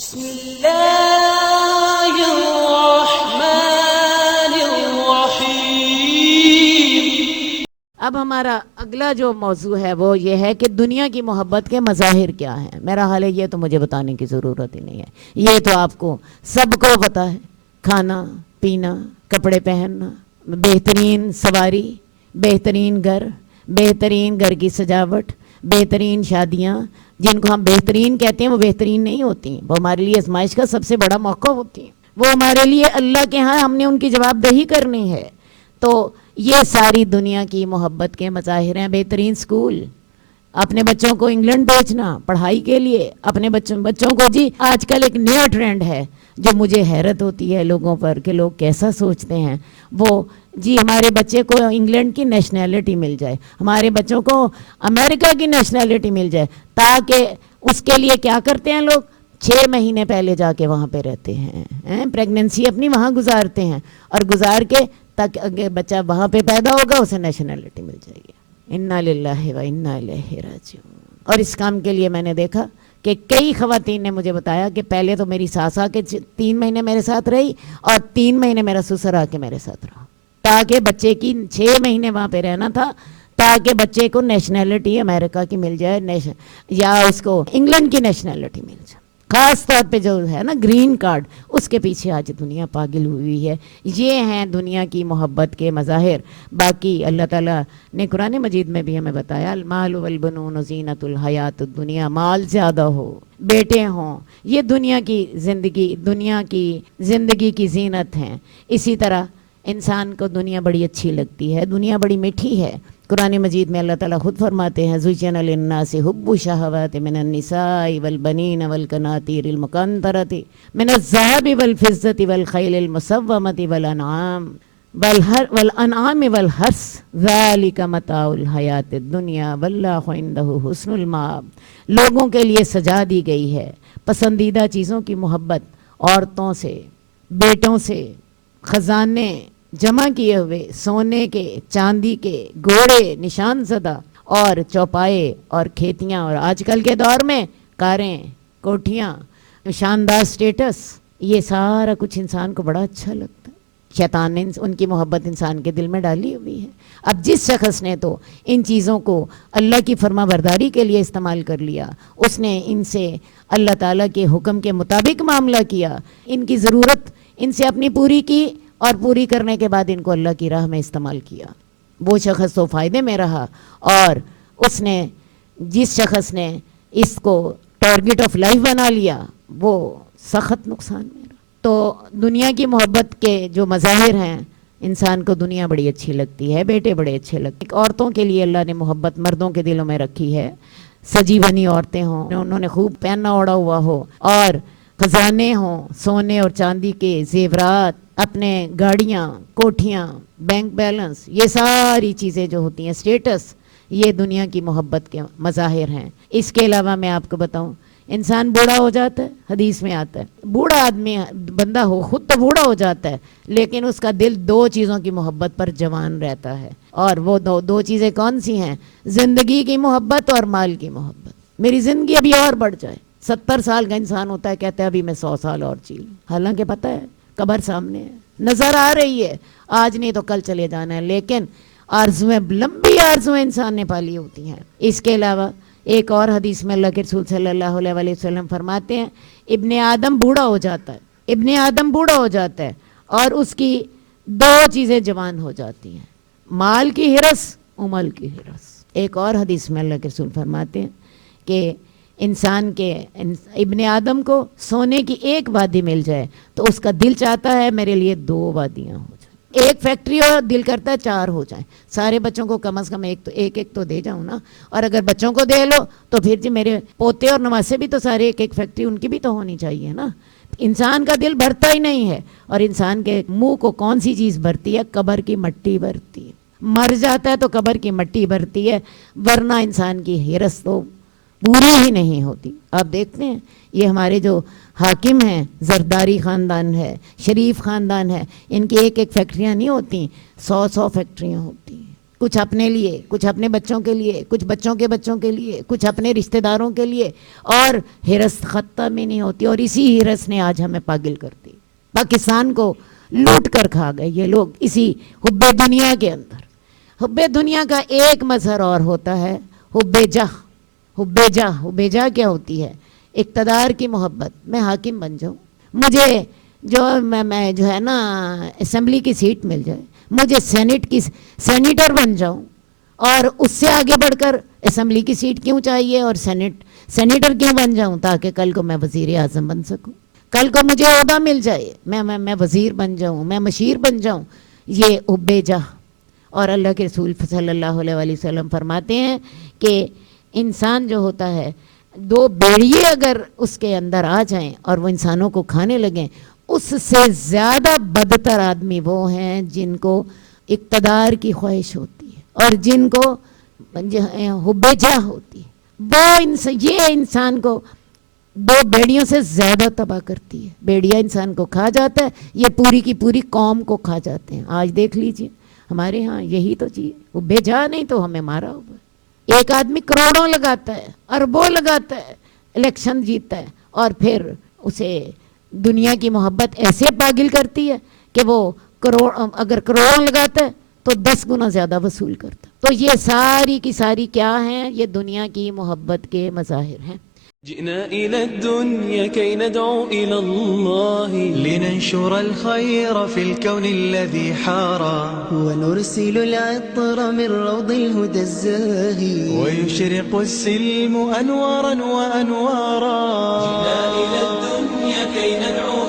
بسم اللہ الرحمن الرحیم۔ اب ہمارا اگلا جو موضوع ہے وہ یہ ہے کہ دنیا کی محبت کے مظاہر کیا ہیں۔ میرا حال ہے یہ تو مجھے بتانے کی ضرورت ہی نہیں ہے، یہ تو آپ کو سب کو پتہ ہے۔ کھانا پینا، کپڑے پہننا، بہترین سواری، بہترین گھر، بہترین گھر کی سجاوٹ، بہترین شادیاں جن کو ہم بہترین کہتے ہیں وہ بہترین نہیں ہوتی، وہ ہمارے لیے آزمائش کا سب سے بڑا موقع ہوتی ہیں، وہ ہمارے لیے اللہ کے ہاں ہم نے ان کی جواب دہی کرنی ہے۔ تو یہ ساری دنیا کی محبت کے مظاہر ہیں۔ بہترین سکول، اپنے بچوں کو انگلینڈ بھیجنا پڑھائی کے لیے، اپنے بچوں کو جی آج کل ایک نیا ٹرینڈ ہے جو مجھے حیرت ہوتی ہے لوگوں پر کہ لوگ کیسا سوچتے ہیں، وہ جی ہمارے بچے کو انگلینڈ کی نیشنلٹی مل جائے، ہمارے بچوں کو امریکہ کی نیشنلٹی مل جائے، تاکہ اس کے لیے کیا کرتے ہیں لوگ 6 مہینے پہلے جا کے وہاں پہ رہتے ہیں، پریگننسی اپنی وہاں گزارتے ہیں، اور گزار کے تک اگر بچہ وہاں پہ پیدا ہوگا اسے نیشنلٹی مل جائے گی۔ انا للہ و انا الیہ راجعون۔ اور اس کام کے لیے میں نے دیکھا کہ کئی خواتین نے مجھے بتایا کہ پہلے تو میری ساس آ کے 3 مہینے میرے ساتھ رہی، اور 3 مہینے میرا سسر آ کے میرے ساتھ رہا، تاکہ بچے کی 6 مہینے وہاں پہ رہنا تھا، تاکہ بچے کو نیشنلٹی امریکہ کی مل جائے یا اس کو انگلینڈ کی نیشنلٹی مل جائے۔ خاص طور پہ جو ہے نا گرین کارڈ، اس کے پیچھے آج دنیا پاگل ہوئی ہے۔ یہ ہیں دنیا کی محبت کے مظاہر۔ باقی اللہ تعالیٰ نے قرآن مجید میں بھی ہمیں بتایا، المال والبنون زینت الحیات الدنیا، مال زیادہ ہو، بیٹے ہوں، یہ دنیا کی زندگی کی زینت ہیں۔ اسی طرح انسان کو دنیا بڑی اچھی لگتی ہے، دنیا بڑی میٹھی ہے۔ قرآن مجید میں اللہ تعالیٰ خود فرماتے ہیں زُيِّنَ لِلنَّاسِ حُبُّ الشَّهَوَاتِ مِنَ النِّسَاءِ وَالْبَنِينَ وَالْقَنَاطِيرِ الْمُقَنطَرَةِ مِنَ الذَّهَبِ وَالْفِضَّةِ وَالْخَيْلِ الْمُسَوَّمَةِ وَالْأَنْعَامِ وَالْحَرْثِ ذَلِكَ مَتَاعُ الْحَيَاةِ الدُّنْيَا وَاللَّهُ عِندَهُ حُسْنُ الْمَآبِ۔ لوگوں کے لیے سجا دی گئی ہے پسندیدہ چیزوں کی محبت، عورتوں سے، بیٹوں سے، خزانے جمع کیے ہوئے، سونے کے، چاندی کے، گھوڑے نشان زدہ، اور چوپائے اور کھیتیاں، اور آج کل کے دور میں کاریں، کوٹھیاں، شاندار سٹیٹس، یہ سارا کچھ انسان کو بڑا اچھا لگتا ہے۔ شیطان نے ان کی محبت انسان کے دل میں ڈالی ہوئی ہے۔ اب جس شخص نے تو ان چیزوں کو اللہ کی فرما برداری کے لیے استعمال کر لیا، اس نے ان سے اللہ تعالیٰ کے حکم کے مطابق معاملہ کیا، ان کی ضرورت ان سے اپنی پوری کی، اور پوری کرنے کے بعد ان کو اللہ کی راہ میں استعمال کیا، وہ شخص تو فائدے میں رہا، اور جس شخص نے اس کو ٹارگٹ آف لائف بنا لیا وہ سخت نقصان میں رہا۔ تو دنیا کی محبت کے جو مظاہر ہیں، انسان کو دنیا بڑی اچھی لگتی ہے، بیٹے بڑے اچھے لگتے ہیں۔ عورتوں کے لیے اللہ نے محبت مردوں کے دلوں میں رکھی ہے، سجی بنی عورتیں ہوں، انہوں نے خوب پہنا اوڑا ہوا ہو، اور خزانے ہوں، سونے اور چاندی کے زیورات، اپنے گاڑیاں، کوٹھیاں، بینک بیلنس، یہ ساری چیزیں جو ہوتی ہیں، سٹیٹس، یہ دنیا کی محبت کے مظاہر ہیں۔ اس کے علاوہ میں آپ کو بتاؤں، انسان بوڑھا ہو جاتا ہے، حدیث میں آتا ہے، بوڑھا آدمی بندہ ہو خود تو بوڑھا ہو جاتا ہے، لیکن اس کا دل 2 چیزوں کی محبت پر جوان رہتا ہے، اور وہ دو چیزیں کون سی ہیں؟ زندگی کی محبت اور مال کی محبت۔ میری زندگی ابھی اور بڑھ جائے۔ 70 سال کا انسان ہوتا ہے، کہتا ہے ابھی میں 100 سال اور جی لوں، حالانکہ پتہ ہے قبر سامنے ہے، نظر آ رہی ہے، آج نہیں تو کل چلے جانا ہے، لیکن آرزویں، لمبی آرزویں انسان نے پالی ہوتی ہیں۔ اس کے علاوہ ایک اور حدیث میں اللہ کے رسول صلی اللہ علیہ وسلم فرماتے ہیں، ابن آدم بوڑھا ہو جاتا ہے، اور اس کی 2 چیزیں جوان ہو جاتی ہیں، مال کی ہرس، عمل کی ہرس۔ ایک اور حدیث میں اللہ کے رسول فرماتے ہیں کہ ابن آدم کو سونے کی 1 وادی مل جائے تو اس کا دل چاہتا ہے میرے لیے 2 وادیاں ہو جائیں، 1 فیکٹری ہو، دل کرتا ہے 4 ہو جائیں، سارے بچوں کو کم از کم ایک تو دے جاؤں نا، اور اگر بچوں کو دے لو تو پھر جی میرے پوتے اور نواسے بھی تو سارے 1 فیکٹری ان کی بھی تو ہونی چاہیے نا۔ انسان کا دل بھرتا ہی نہیں ہے، اور انسان کے منہ کو کون سی چیز بھرتی ہے؟ قبر کی مٹی بھرتی ہے، مر جاتا ہے تو قبر کی مٹی بھرتی ہے، ورنہ انسان کی ہرس تو پوری ہی نہیں ہوتی۔ آپ دیکھتے ہیں یہ ہمارے جو حاکم ہیں، زرداری خاندان ہے، شریف خاندان ہے، ان کی 1 فیکٹریاں نہیں ہوتی، 100 فیکٹریاں ہوتی ہیں، کچھ اپنے لیے، کچھ اپنے بچوں کے لیے، کچھ بچوں کے بچوں کے لیے، کچھ اپنے رشتہ داروں کے لیے، اور ہرس ختم ہی نہیں ہوتی. اور اسی ہرس نے آج ہمیں پاگل کر دی. پاکستان کو لوٹ کر کھا گئے یہ لوگ اسی حب دنیا کے اندر. حب دنیا کا ایک مظہر اور ہوتا ہے حب جاہ. حب جاہ، حب جاہ کیا ہوتی ہے؟ اقتدار کی محبت. میں حاکم بن جاؤں، مجھے جو میں جو ہے نا اسمبلی کی سیٹ مل جائے، مجھے سینٹ کی سینیٹر بن جاؤں، اور اس سے آگے بڑھ کر اسمبلی کی سیٹ کیوں چاہیے اور سینیٹر کیوں بن جاؤں؟ تاکہ کل کو میں وزیر اعظم بن سکوں، کل کو مجھے عہدہ مل جائے، میں وزیر بن جاؤں، میں مشیر بن جاؤں. یہ حب جاہ. اور اللہ کے رسول صلی اللہ علیہ وآلہ وسلم فرماتے ہیں کہ انسان جو ہوتا ہے، دو بیڑیے اگر اس کے اندر آ جائیں اور وہ انسانوں کو کھانے لگیں، اس سے زیادہ بدتر آدمی وہ ہیں جن کو اقتدار کی خواہش ہوتی ہے اور جن کو حب جاہ ہوتی ہے. یہ انسان کو دو بیڑیوں سے زیادہ تباہ کرتی ہے. بیڑیا انسان کو کھا جاتا ہے، یہ پوری کی پوری قوم کو کھا جاتے ہیں. آج دیکھ لیجئے ہمارے ہاں یہی تو چیز. حب جاہ نہیں تو ہمیں مارا ہوا. ایک آدمی کروڑوں لگاتا ہے، اربوں لگاتا ہے، الیکشن جیتتا ہے، اور پھر اسے دنیا کی محبت ایسے پاگل کرتی ہے کہ وہ اگر کروڑوں لگاتا ہے تو 10 گنا زیادہ وصول کرتا. تو یہ ساری کی ساری کیا ہیں؟ یہ دنیا کی محبت کے مظاہر ہیں. جئنا إلى الدنيا كي ندعو إلى الله لننشر الخير في الكون الذي حارى ونرسل العطر من روض الهدى الزاهي ويشرق السلم أنوارا وأنوارا. جئنا إلى الدنيا كي ندعو